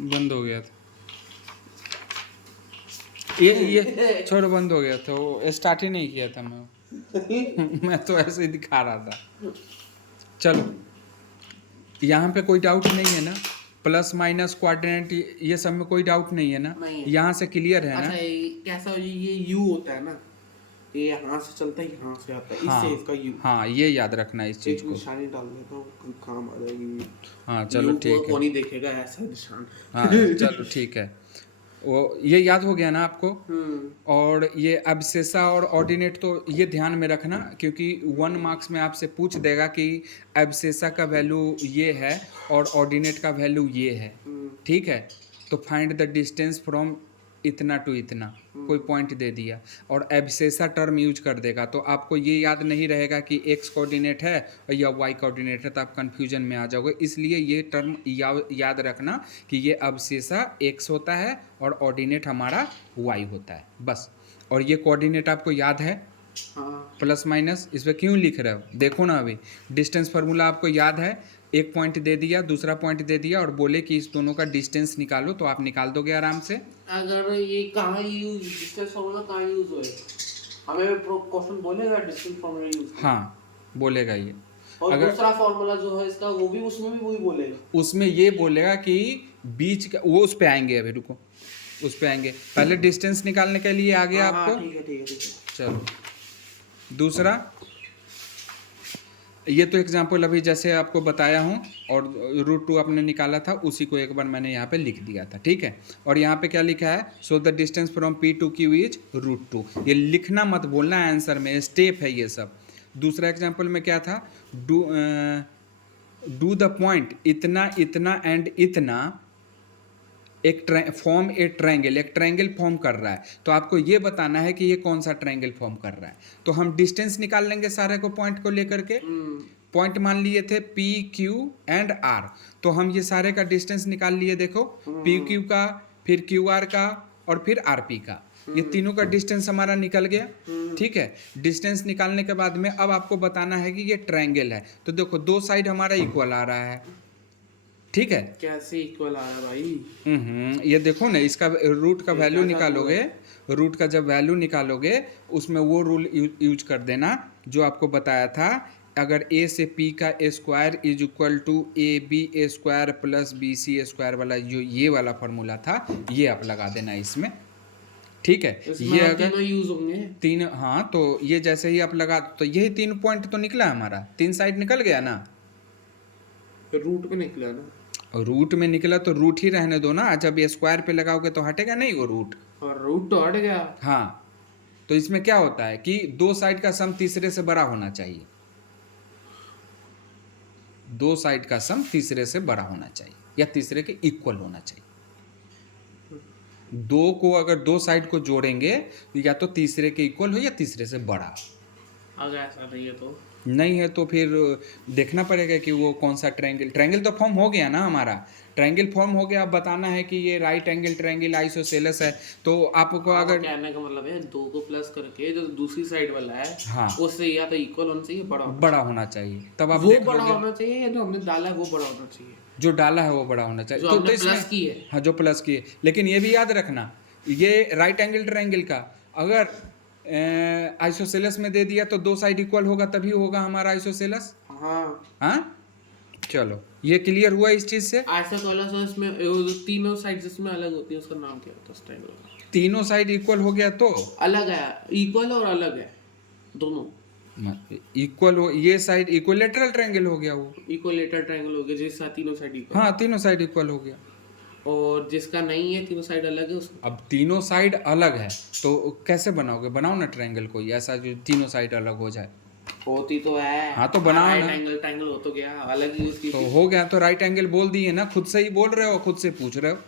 बंद हो गया था ये छोड़ो, बंद हो गया था वो, स्टार्ट ही नहीं किया था मैं मैं तो ऐसे ही दिखा रहा था। चलो, यहाँ पे कोई डाउट नहीं है ना? प्लस माइनस क्वाड्रेंट ये सब में कोई डाउट नहीं है ना? नहीं है। यहाँ से क्लियर है अच्छा ना? कैसा ये यू होता है ना, ये यहाँ से चलता है, यहाँ से आता है, इससे इसका यू। हाँ, ये याद रखना इस चीज एक को। निशानी डाल देता हूँ, काम आ जाएगी। हाँ चलो यू को ठीक है। कौन ही देखेगा ऐसा निशान। हाँ चलो ठीक है, वो ये याद हो गया ना आपको? और ये अब्सेसा और ऑर्डिनेट तो ये ध्यान में रखना, क्योंकि 1 मार्क्स में आपसे पूछ देगा कि अब्सेसा का वैल्यू ये है और ऑर्डिनेट का वैल्यू ये है, ठीक है? तो फाइंड द डिस्टेंस फ्रॉम इतना टू इतना, कोई पॉइंट दे दिया और एब्सेसा टर्म यूज कर देगा, तो आपको ये याद नहीं रहेगा कि एक्स कोऑर्डिनेट है या वाई कोऑर्डिनेट है, तो आप कन्फ्यूजन में आ जाओगे। इसलिए ये टर्म याद रखना कि ये एब्सेसा एक्स होता है और ऑर्डिनेट हमारा वाई होता है, बस। और ये कोऑर्डिनेट आपको याद है? प्लस माइनस इस पर क्यों लिख रहे हो? देखो ना, अभी डिस्टेंस फार्मूला आपको याद है? एक पॉइंट दे दिया, दूसरा पॉइंट दे दिया और बोले कि इस दोनों का डिस्टेंस निकालो, तो आप निकाल दोगे आराम से। अगर ये कहाँ यूज, डिस्टेंस फार्मूला कहाँ यूज होए, हमें क्वेश्चन बोलेगा डिस्टेंस फार्मूला यूज? हाँ बोलेगा ये। और अगर दूसरा फार्मूला जो है इसका, वो भी उसमें भी वही बोलेगा। उसमें ये बोलेगा कि बीच का, वो उस पे आएंगे, अभी रुको, उस पे आएंगे। पहले डिस्टेंस निकालने के लिए आ गया आपको। ठीक है ठीक है ठीक है। चलो, दूसरा, ये तो एग्जाम्पल अभी जैसे आपको बताया हूँ, और √2 आपने निकाला था, उसी को एक बार मैंने यहाँ पे लिख दिया था, ठीक है? और यहाँ पे क्या लिखा है? So the distance from P to Q is √2। ये लिखना मत बोलना आंसर में, स्टेप है ये सब। दूसरा एग्जाम्पल में क्या था? डू द पॉइंट इतना इतना एंड इतना एक फॉर्म ए ट्रायंगल, एक ट्रायंगल फॉर्म कर रहा है, तो आपको ये बताना है कि ये कौन सा ट्रायंगल फॉर्म कर रहा है। तो हम डिस्टेंस निकाल लेंगे सारे को पॉइंट को लेकर के। पॉइंट मान लिए थे P Q एंड R, तो हम ये सारे का डिस्टेंस निकाल लिए। देखो, P Q का, फिर Q R का और फिर R P का, ये तीनों का डिस्टेंस हमारा निकल गया, ठीक है? डिस्टेंस निकालने के बाद में अब आपको बताना है कि ये ट्रायंगल है, तो देखो दो साइड हमारा इक्वल आ रहा है, ठीक है? कैसे इक्वल आ रहा है भाई? ये देखो ना, इसका रूट का वैल्यू निकालोगे, रूट का जब वैल्यू निकालोगे उसमें वो रूल यूज कर देना जो आपको बताया था। अगर a से p का square is equal to AB² plus BC square वाला, जो ये वाला फार्मूला था, ये आप लगा देना इसमें, ठीक है? ये अगर तीनों यूज होंगे, तीन, हाँ, तो ये जैसे ही आप लगा, तो यही 3 पॉइंट तो निकला हमारा, 3 साइड निकल गया ना। रूट पे निकला ना, रूट में निकला तो रूट ही रहने दो ना, जब ये स्क्वायर पे लगाओगे तो हटेगा नहीं वो रूट। और रूट तो हट गया। हाँ, तो इसमें क्या होता है कि दो साइड का सम तीसरे से बड़ा होना चाहिए, दो साइड का सम तीसरे से बड़ा होना चाहिए या तीसरे के इक्वल होना चाहिए। दो को अगर दो साइड को जोड़ेंगे या तो तीसरे के इक्वल हो या तीसरे से बड़ा हो। अगर ऐसा नहीं है तो नहीं है तो फिर देखना पड़ेगा कि वो कौन सा ट्रायंगल। ट्रायंगल तो फॉर्म हो गया ना हमारा, ट्रायंगल फॉर्म हो गया। अब बताना है कि ये राइट एंगल ट्रायंगल आइसोसेलेस है, तो आपको अगर कहने का मतलब है दो को प्लस करके जो दूसरी साइड वाला है, हाँ, उससे या तो इक्वल होना चाहिए, बड़ा होना चाहिए, तब आप वो देख बड़ा लोगे। होना चाहिए, या जो हमने डाला है वो बड़ा होना चाहिए, जो डाला है वो बड़ा होना चाहिए, जो हमने प्लस की है। हाँ, जो प्लस की है। लेकिन ये भी याद रखना, ये राइट एंगल ट्रायंगल का अगर आइसोसेलेस में दे दिया तो दो साइड इक्वल होगा, तभी होगा हमारा आइसोसेलेस। हाँ, चलो, ये क्लियर हुआ इस चीज से। आइसोसेलेस में तीनों साइड जिसमें अलग होती है उसका नाम क्या होता है? ट्रायंगल का तीनों साइड इक्वल हो गया तो अलग है, इक्वल और अलग है दोनों। इक्वल हो, ये साइड इक्विलेटरल ट्रायंगल हो गया, वो इक्विलेटरल ट्रायंगल हो गया जिसका तीनों साइड इक्वल। हाँ, तीनों साइड इक्वल हो गया। और जिसका नहीं है, तीनों साइड अलग है उसका। अब तीनों साइड अलग है तो कैसे बनाओगे? बनाओ ना ट्रायंगल कोई ऐसा जो तीनों साइड अलग हो जाए। होती तो है। हाँ, तो बनाओ ना। ट्रायंगल हो तो गया, अलग ही उसकी तो हो गया, तो राइट एंगल बोल दिए ना, खुद से ही बोल रहे हो, खुद से पूछ रहे हो,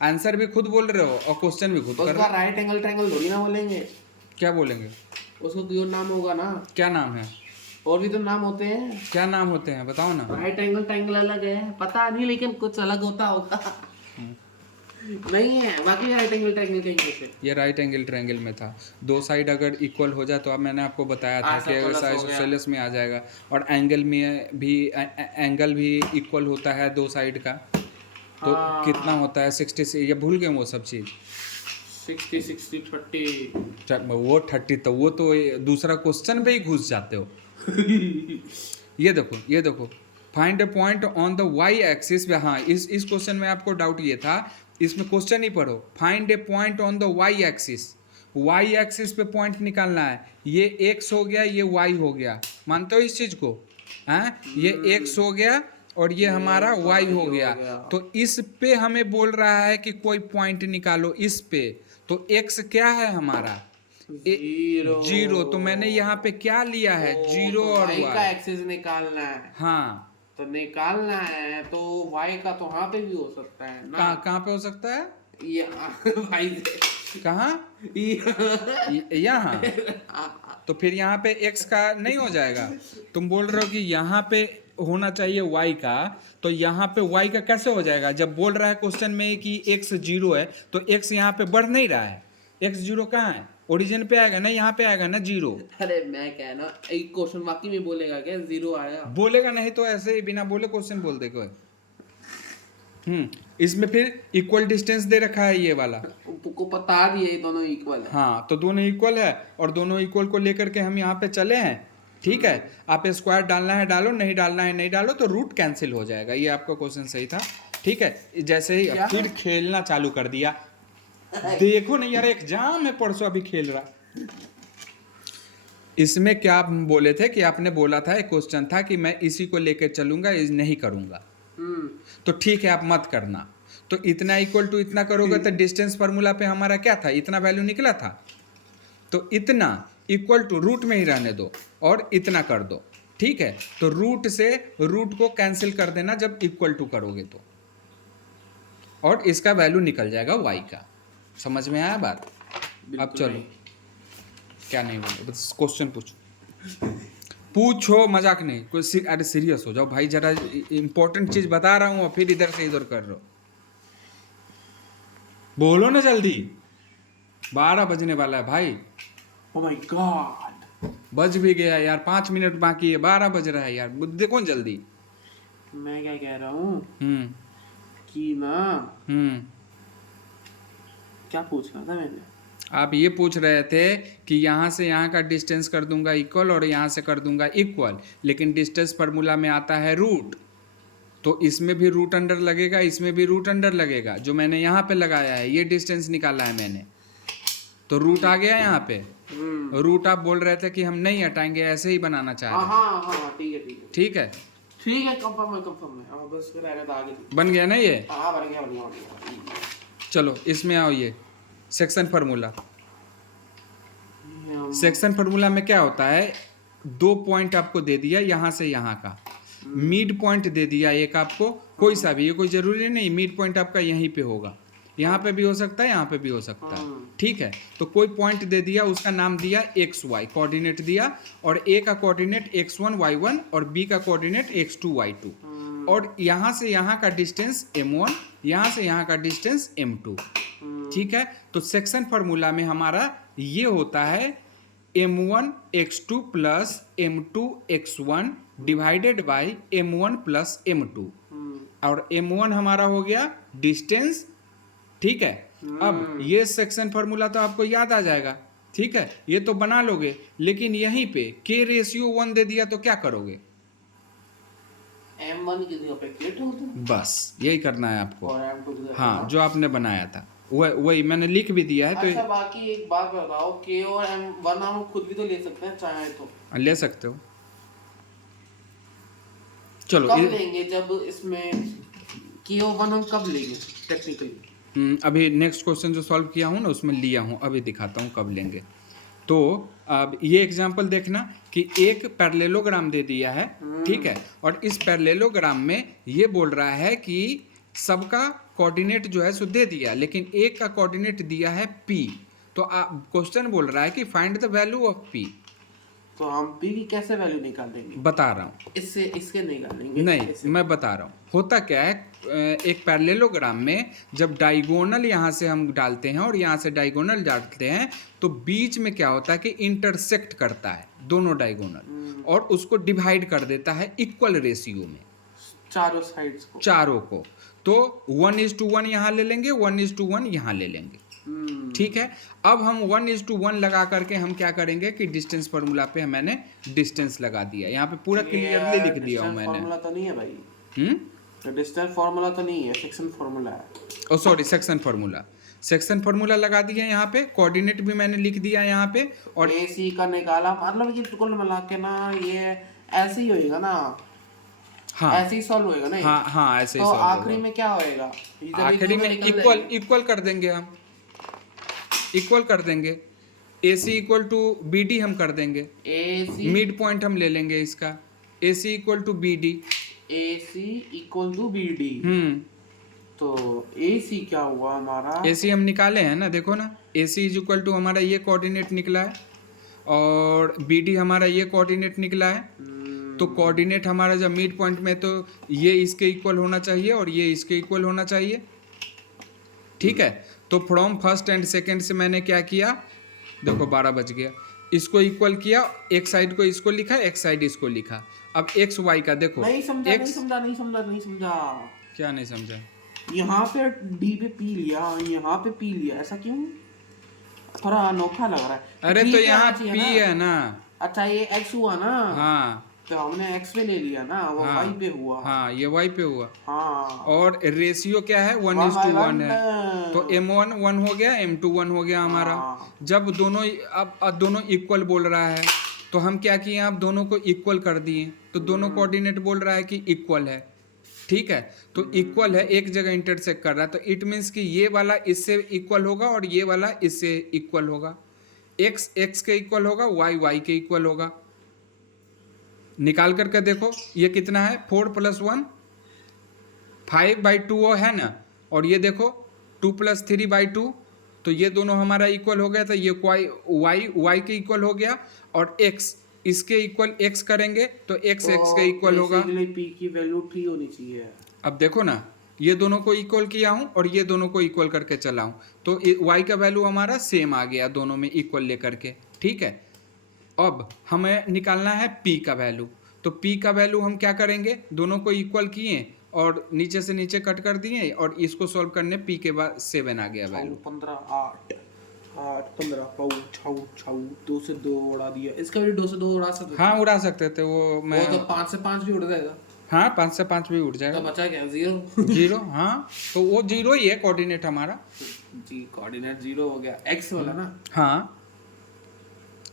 आंसर भी खुद बोल रहे हो और क्वेश्चन भी खुद कर रहे हो। राइट एंगल ट्रायंगल थोड़ी ना बोलेंगे, क्या बोलेंगे? उसको कोई नाम होगा ना। क्या नाम है? और भी तो नाम होते हैं। क्या नाम होते हैं बताओ ना। राइट एंगल ट्रायंगल अलग है, पता नहीं, लेकिन कुछ अलग होता होगा। नहीं है, बाकी राइट एंगल ट्रायंगल कहीं पे। ये राइट एंगल ट्रायंगल में था, दो साइड अगर इक्वल हो जाए तो अब मैंने आपको बताया था कि आइसोसेलेस में आ जाएगा। और एंगल में भी एंगल भी इक्वल होता है दो साइड का, तो हाँ। कितना होता है 60 से, ये भूल गए वो सब चीज़। 60 60 30। वो 30, तो वो तो दूसरा क्वेश्चन पे ही घुस जाते हो। ये देखो find a point on the Y axis. हाँ, इस क्वेश्चन में आपको डाउट ये था, इसमें क्वेश्चन ही पढ़ो। Find a point on the Y axis, Y axis पे पॉइंट निकालना है। ये एक्स हो गया, ये वाई हो गया, मानते हो इस चीज को? हाँ, ये एक्स हो गया और ये हमारा वाई हो गया। तो इस पे हमें बोल रहा है कि कोई पॉइंट निकालो इस पे। तो एक्स क्या है हमारा? जीरो। तो मैंने यहाँ पे क्या लिया है? जीरो तो और y का वाई। एक्सिस निकालना है। हाँ, तो निकालना है तो y का तो वहां पे भी हो सकता है ना। कहाँ पे हो सकता है? भाई कहाँ? यहाँ। तो फिर यहाँ पे x का नहीं हो जाएगा? तुम बोल रहे हो कि यहाँ पे होना चाहिए y का, तो यहाँ पे y का कैसे हो जाएगा? जब बोल रहा है क्वेश्चन में कि x जीरो है, तो x यहाँ पे बढ़ नहीं रहा है। x जीरो कहाँ है? ओरिजिन पे आएगा ना, यहाँ पे आएगा ना जीरो। अरे मैं क्या ना, एक क्वेश्चन बाकी में बोलेगा क्या जीरो आया? बोलेगा नहीं तो ऐसे ही बिना बोले क्वेश्चन बोल दे कोई। इसमें फिर इक्वल डिस्टेंस दे रखा है ये वाला। तुमको पता भी है दोनों इक्वल है। हाँ, तो दोनों इक्वल है और दोनों इक्वल को लेकर के हम यहाँ पे चले हैं। ठीक है, आप स्क्वायर डालना है डालो, नहीं डालना है नहीं डालो, तो रूट कैंसिल हो जाएगा। ये आपका क्वेश्चन सही था। ठीक है, जैसे ही फिर खेलना चालू कर दिया। देखो नहीं यार, एग्जाम में परसों अभी खेल रहा। इसमें क्या आप बोले थे कि आपने बोला था, एक क्वेश्चन था कि मैं इसी को लेकर चलूंगा, इस नहीं करूंगा। तो ठीक है, आप मत करना। तो इतना इक्वल टू इतना करोगे तो डिस्टेंस फार्मूला पे हमारा क्या था? इतना वैल्यू निकला था। तो इतना इक्वल टू रूट में ही रहने दो और इतना कर दो। ठीक है, तो रूट से रूट को कैंसिल कर देना जब इक्वल टू करोगे तो, और इसका वैल्यू निकल जाएगा y का। समझ में आया बात? अब चलो, क्या नहीं बोलो, बस क्वेश्चन पूछो, मजाक नहीं। कोई अरे सीरियस हो जाओ भाई, जरा इंपॉर्टेंट चीज बता रहा हूँ और फिर इधर से इधर कर रहे हो। बोलो ना जल्दी, 12 बजने वाला है भाई। ओह माय गॉड, बज भी गया यार, 5 मिनट बाकी है, 12 बज रहा है यार। देखो जल्दी। मैं क्या कह रहा हूँ कि ना, हम्म क्या पूछना था मैंने? आप ये पूछ रहे थे कि यहाँ से यहाँ का डिस्टेंस कर दूंगा इक्वल और यहाँ से कर दूंगा इक्वल, लेकिन डिस्टेंस फार्मूला में आता है रूट। तो इसमें भी रूट अंडर लगेगा, इसमें भी रूट अंडर लगेगा। जो मैंने यहाँ पे लगाया है, ये डिस्टेंस निकाला है मैंने, तो रूट आ गया यहाँ पे। रूट आप बोल रहे थे कि हम नहीं हटाएंगे, ऐसे ही बनाना चाह रहे हैं। हाँ ठीक है ठीक है ठीक है, ठीक है, कंफर्म है। अब बस फिर आएगा तो आगे। बन गया ना ये? हाँ बन गया। चलो इसमें आओ, ये सेक्शन फार्मूला। सेक्शन फार्मूला में क्या होता है, 2 पॉइंट आपको दे दिया यहाँ से यहाँ का, मिड पॉइंट दे दिया एक आपको, कोई सा भी, ये कोई जरूरी नहीं मिड पॉइंट आपका यहीं पे होगा, यहाँ पे भी हो सकता है, यहाँ पे भी हो सकता है। ठीक है, तो कोई पॉइंट दे दिया, उसका नाम दिया एक्स वाई, कोऑर्डिनेट दिया, और ए का कोऑर्डिनेट x1 y1 और बी का कोऑर्डिनेट x2 y2, और यहाँ से यहाँ का डिस्टेंस m1, यहाँ से यहाँ का डिस्टेंस m2। ठीक है, तो सेक्शन फार्मूला में हमारा ये होता है m1 x2 plus m2 x1 divided by m1 plus m2, और m1 हमारा हो गया डिस्टेंस। ठीक है, अब ये सेक्शन फार्मूला तो आपको याद आ जाएगा। ठीक है, ये तो बना लोगे, लेकिन यहीं पे k रेशियो 1 दे दिया तो क्या करोगे? m1 की जगह पे k2 होता, बस यही करना है आपको। और m2 की जगह हाँ, जो आपने बनाया था वही मैंने लिख भी दिया है। अच्छा, तो बाकी एक बात बताओ, k और m1 हम खुद भी तो ले सकते हैं चाहे तो। ले सकते हो। चलो कब लेंगे? जब इसमें k और 1 हम कब लेंगे टेक्निकली? अभी नेक्स्ट क्वेश्चन जो सॉल्व किया हूँ ना, उसमें लिया हूँ, अभी दिखाता हूँ कब लेंगे। तो अब ये एग्जांपल देखना कि एक पैरेललोग्राम दे दिया है। ठीक है, और इस पैरेललोग्राम में ये बोल रहा है कि सबका कोऑर्डिनेट जो है सो दे दिया, लेकिन एक का कोऑर्डिनेट दिया है p। तो क्वेश्चन बोल रहा है कि find the value of p। तो हम p की कैसे वैल्यू निकालेंगे? बता रहा हूँ। इससे इसके निकालेंगे? नहीं, मैं बता रहा हूँ। होता क्या है, एक पैरेललोग्राम में जब डायगोनल यहाँ से हम डालते हैं और यहाँ से डायगोनल डालते हैं, तो बीच में क्या होता है कि इंटरसेक्ट करता है दोनों डायगोनल, और उसको डिवाइड कर देता है इक्वल रेशियो में। चारों साइड्स को। चारों को। तो 1:1 यहाँ ले लेंगे, 1:1 यहाँ ले लेंगे। ठीक है। अब हम 1:1 लगा करके हम क्या करेंगे कि डिस्टेंस फार्मूला पे मैंने डिस्टेंस लगा दिया, यहाँ पे पूरा क्लियरली लिख दिया हूँ मैंने। फार्मूला तो नहीं है भाई, तो डिस्टेंस फार्मूला तो नहीं है, सेक्शन फार्मूला है। Oh sorry, section formula. Section formula लगा दिया यहाँ पे, कोऑर्डिनेट भी मैंने लिख दिया यहाँ पे। और AC का निकाला, मतलब कि कुल मिला के ना ये ऐसे ही होएगा ना। हाँ ऐसे ही सॉल्व होएगा ना। हाँ हाँ, ऐसे ही तो solve आखिरी होगा। में क्या होएगा? आखिरी में इक्वल कर देंगे हम, इक्वल कर देंगे। AC इक्वल टू BD हम कर देंगे, AC मिड पॉइंट हम ले लेंगे इसका। AC equal to BD। AC equal to BD। तो AC क्या हुआ हमारा? AC हम निकाले हैं ना, देखो ना। AC इज इक्वल टू हमारा ये कोऑर्डिनेट निकला है और BD हमारा ये कोऑर्डिनेट निकला है। तो कोऑर्डिनेट हमारा जब मिड पॉइंट में, तो ये इसके इक्वल होना चाहिए और ये इसके इक्वल होना चाहिए। ठीक है। तो फ्रॉम फर्स्ट एंड सेकंड से मैंने क्या किया, देखो 12 बज गया, इसको इक्वल किया, एक साइड को इसको लिखा, एक साइड इसको लिखा। अब एक्स वाई का देखो, नहीं समझा, X, नहीं समझा। क्या नहीं समझा? यहाँ पे D पे P लिया, यहाँ पे P लिया, ऐसा क्यों? थोड़ा अनोखा लग रहा है। अरे D तो पे यहाँ आना चाहिए P ना। है ना। अच्छा ये X हुआ ना। हाँ तो हमने X पे ले लिया ना, वो हाँ, Y पे हुआ। हाँ ये Y पे हुआ। हाँ। और रेशियो क्या है, 1:1 है। तो M1 1 हो गया, M2 1 हो गया हमारा। जब दोनों अब दोनों इक्वल बोल रहा है, तो हम क्या किए, अब दोनों को इक्वल कर दिए। तो दोनों कोऑर्डिनेट बोल रहा है कि इक्वल है। ठीक है। तो इक्वल है, एक जगह इंटरसेक्ट कर रहा है, तो इट मीन्स कि ये वाला इससे इक्वल होगा और ये वाला इससे इक्वल होगा। x x के इक्वल होगा, y y के इक्वल होगा। निकाल करके देखो ये कितना है, 4 + 1 5/2 है ना। और ये देखो 2 + 3/2, तो ये दोनों हमारा इक्वल हो गया। तो ये y के इक्वल हो गया और x इसके इक्वल x करेंगे तो x के इक्वल होगा। P की वैल्यू 3 होनी चाहिए। अब देखो ना, ये दोनों को इक्वल किया हूँ और ये दोनों को इक्वल करके चला हूँ, तो y का वैल्यू हमारा सेम आ गया, दोनों में इक्वल लेकर के। ठीक है। अब हमें निकालना है p का वैल्यू। तो p का वैल्यू हम क्या करेंगे, दोनों को इक्वल किए और नीचे से नीचे कट कर दिए और इसको सॉल्व करने p के बाद 7 आ गया वैल्यू। 15 8 15 पाऊ छाऊ छाऊ 2 से 2 उड़ा दिया। इसका भी 2 से 2 उड़ा सकते। हाँ उड़ा सकते थे वो, मैं वो तो 5 से 5 भी उड़ जाएगा। हाँ 5 से 5 भी उड़ जाएगा। तो बचा क्या, 0 0। हाँ तो वो 0 ही है कोऑर्डिनेट हमारा। जी कोऑर्डिनेट 0 हो गया, x वाला ना। हाँ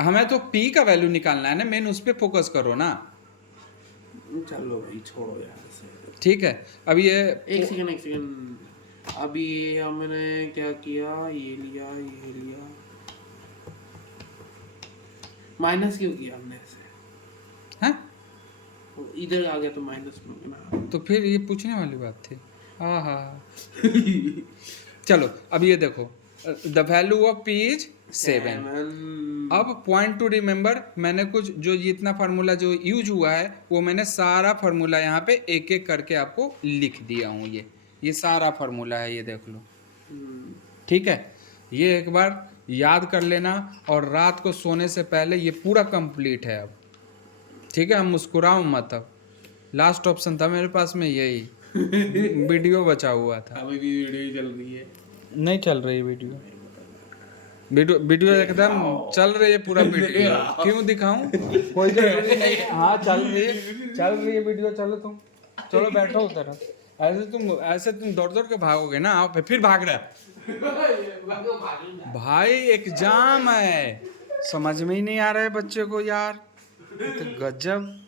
हमें तो p का वैल्यू निकालना है ना, मेन उस पर फोकस करो ना। चलो भाई छोड़ो यार इसे। ठीक है। अब ये एक सेकंड अभी हमने क्या किया, ये लिया माइनस क्यों किया हमने ऐसे? हैं? इधर आ गया तो माइनस में ना। तो फिर ये पूछने वाली बात थी। हाँ हाँ चलो अब ये देखो, the value of p is 7। अब पॉइंट टू रिमेंबर, मैंने कुछ जो जितना फार्मूला जो यूज हुआ है वो मैंने सारा फार्मूला यहाँ पे एक एक करके आपको लिख दिया हूँ। ये सारा फार्मूला है, ये देख लो। ठीक है। ये एक बार याद कर लेना और रात को सोने से पहले ये पूरा कंप्लीट है अब। ठीक है। हम मुस्कुराओ मत। अब लास्ट ऑप्शन था मेरे पास में यही वीडियो बचा हुआ था। अभी भी वीडियो चल रही है? नहीं चल रही वीडियो एकदम चल रही है पूरा वीडियो। क्यों दिखाऊं? कोई जरूरी नहीं। हाँ चल रही है वीडियो। चलो तुम, चलो बैठो उधर। ऐसे तुम दौड़ दौड़ के भागोगे ना, आप फिर भाग रहे भाई। एग्जाम है, समझ में ही नहीं आ रहा है बच्चे को यार, तो गजब।